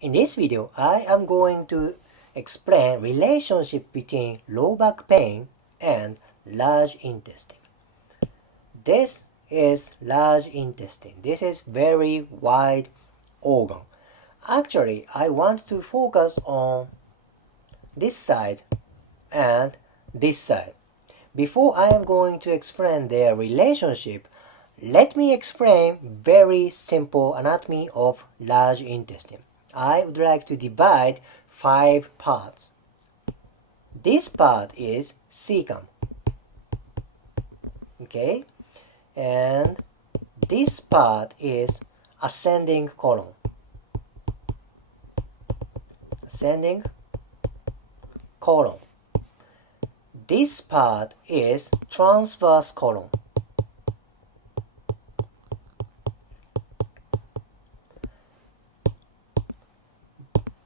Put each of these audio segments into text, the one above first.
In this video, I am going to explain relationship between low back pain and large intestine. This is large intestine. This is very wide organ. Actually, I want to focus on this side and this side. Before I am going to explain their relationship, let me explain very simple anatomy of large intestine. I would like to divide 5 parts. This part is cecum. Okay? And this part is ascending colon. Ascending colon. This part is transverse colon.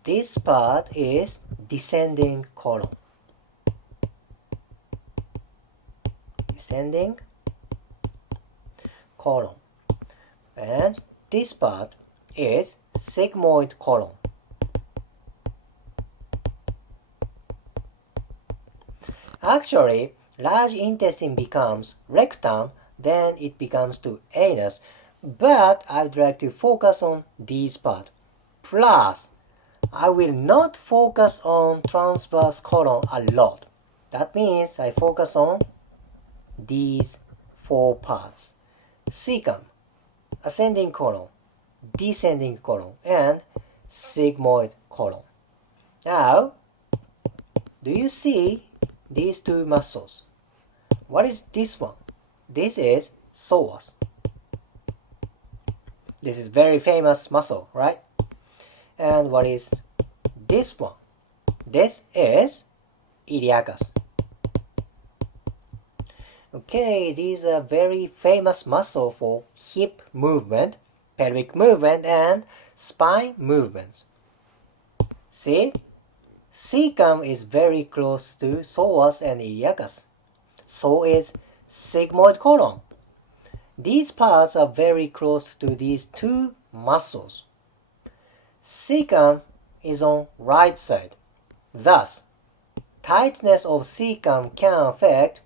This part is descending colon. Descending colon. And this part is sigmoid colon. Actually, large intestine becomes rectum, then it becomes to anus, but I would like to focus on these parts. Plus, I will not focus on transverse colon a lot. That means I focus on these 4 parts. Cecum, ascending colon, descending colon, and sigmoid colon. Now, do you see these 2 muscles? What is this one? This is psoas. This is very famous muscle, right? And what is this one? This is iliacus. Okay, these are very famous muscle for hip movement, pelvic movement, and spine movements. See? Cecum is very close to psoas and iliacus. So is sigmoid colon. These parts are very close to these 2 muscles. Cecum is on right side. Thus, tightness of cecum can affect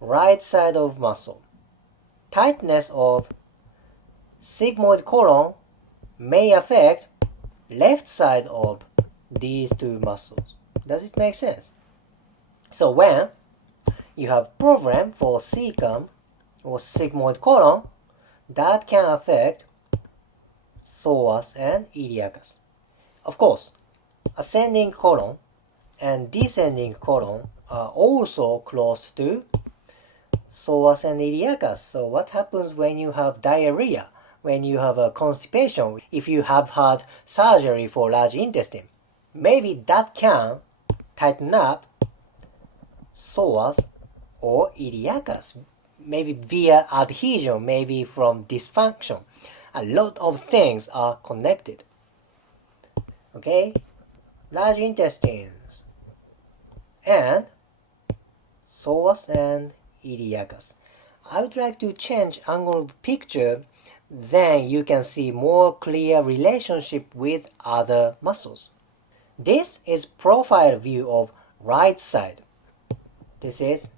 right side of muscle. Tightness of sigmoid colon may affect left side of these 2 muscles. Does it make sense? So when you have problem for cecum or sigmoid colon, that can affect psoas and iliacus. Of course, ascending colon and descending colon are also close to psoas and iliacus. So what happens when you have diarrhea, when you have a constipation, if you have had surgery for large intestine? Maybe that can tighten up psoas or iliacus, maybe via adhesion, maybe from dysfunction. A lot of things are connected. Okay? Large intestines and psoas and iliacus. I would like to change angle of picture, then you can see more clear relationship with other muscles. This is profile view of right side. This is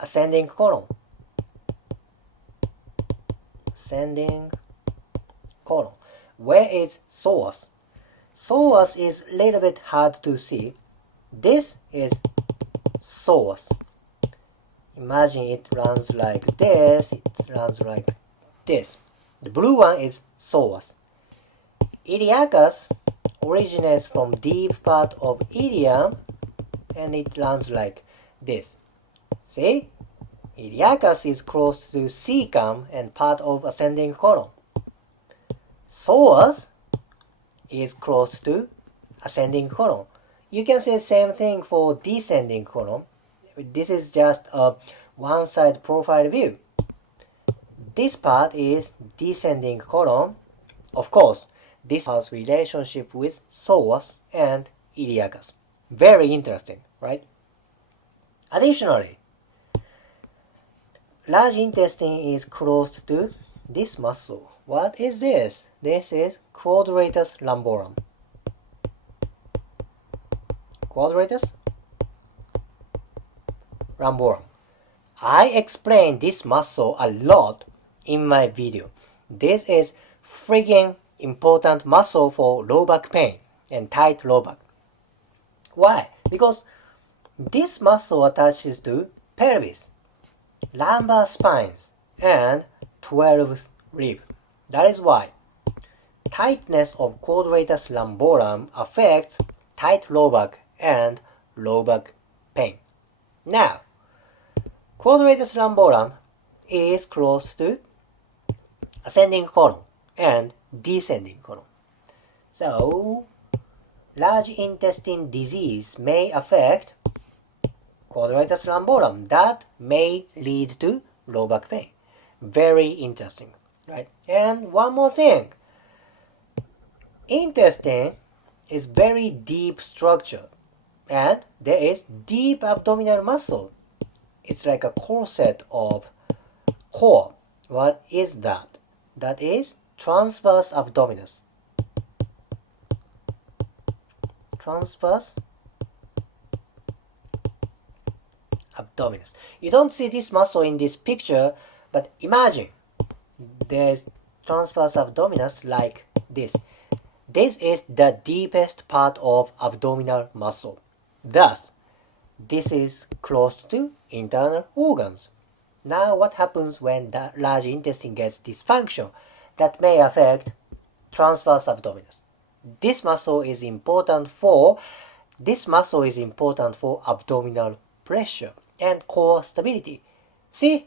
ascending colon. Ascending colon. Where is psoas? Psoas is a little bit hard to see. This is psoas. Imagine it runs like this, it runs like this. The blue one is psoas. Iliacus originates from deep part of ilium and it runs like this. See? Iliacus is close to cecum and part of ascending colon. Psoas is close to ascending colon. You can say same thing for descending colon. This is just a one-side profile view. This part is descending colon. Of course, this has relationship with psoas and iliacus. Very interesting, right? Additionally, large intestine is close to this muscle. What is this? This is quadratus lumborum. quadratus lumborum. I explained this muscle a lot in my video. This is freaking important muscle for low back pain and tight low back. Why? Because this muscle attaches to pelvis, lumbar spines, and 12th rib. That is why tightness of quadratus lumborum affects tight low back and low back pain. Now, quadratus lumborum is close to ascending colon and descending colon. So, large intestine disease may affect quadratus lumborum. That may lead to low back pain. Very interesting, right? And one more thing. Intestine is very deep structure and there is deep abdominal muscle. It's like a corset of core. What is that? That is transverse abdominis. Transverse abdominis. You don't see this muscle in this picture, but imagine there's transverse abdominis like this. This is the deepest part of abdominal muscle. Thus, this is close to internal organs. Now, what happens when the large intestine gets dysfunction? That may affect transverse abdominis. This muscle is important for abdominal pressure and core stability. See,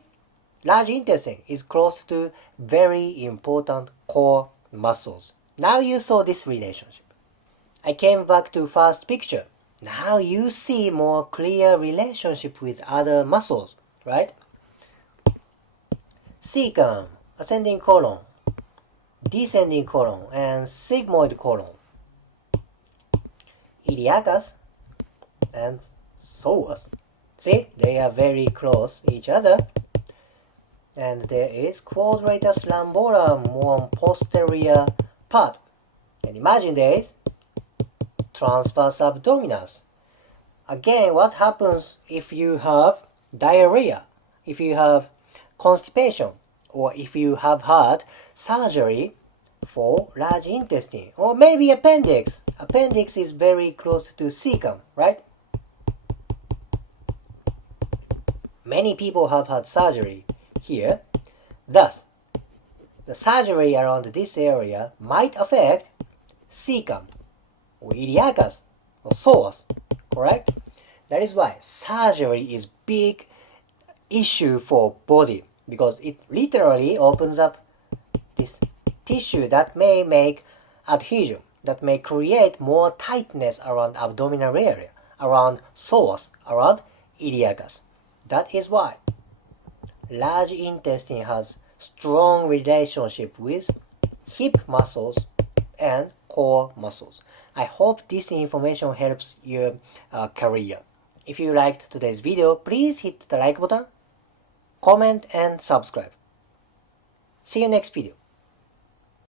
large intestine is close to very important core muscles. Now you saw this relationship. I came back to first picture. Now you see more clear relationship with other muscles, right? Cecum, ascending colon, descending colon, and sigmoid colon. Iliacus and psoas. See, they are very close each other. And there is quadratus lumborum on posterior part. And imagine there is transverse abdominis. Again, what happens if you have diarrhea, if you have constipation, or if you have had surgery for large intestine, or maybe appendix. Appendix is very close to cecum, right? Many people have had surgery here. Thus, the surgery around this area might affect cecum, or iliacus, or psoas, correct? That is why surgery is big issue for body, because it literally opens up this tissue that may make adhesion, that may create more tightness around abdominal area, around psoas, around iliacus. That is why large intestine has strong relationship with hip muscles and core muscles. I hope this information helps your career. If you liked today's video, please hit the like button, comment and subscribe. See you next video.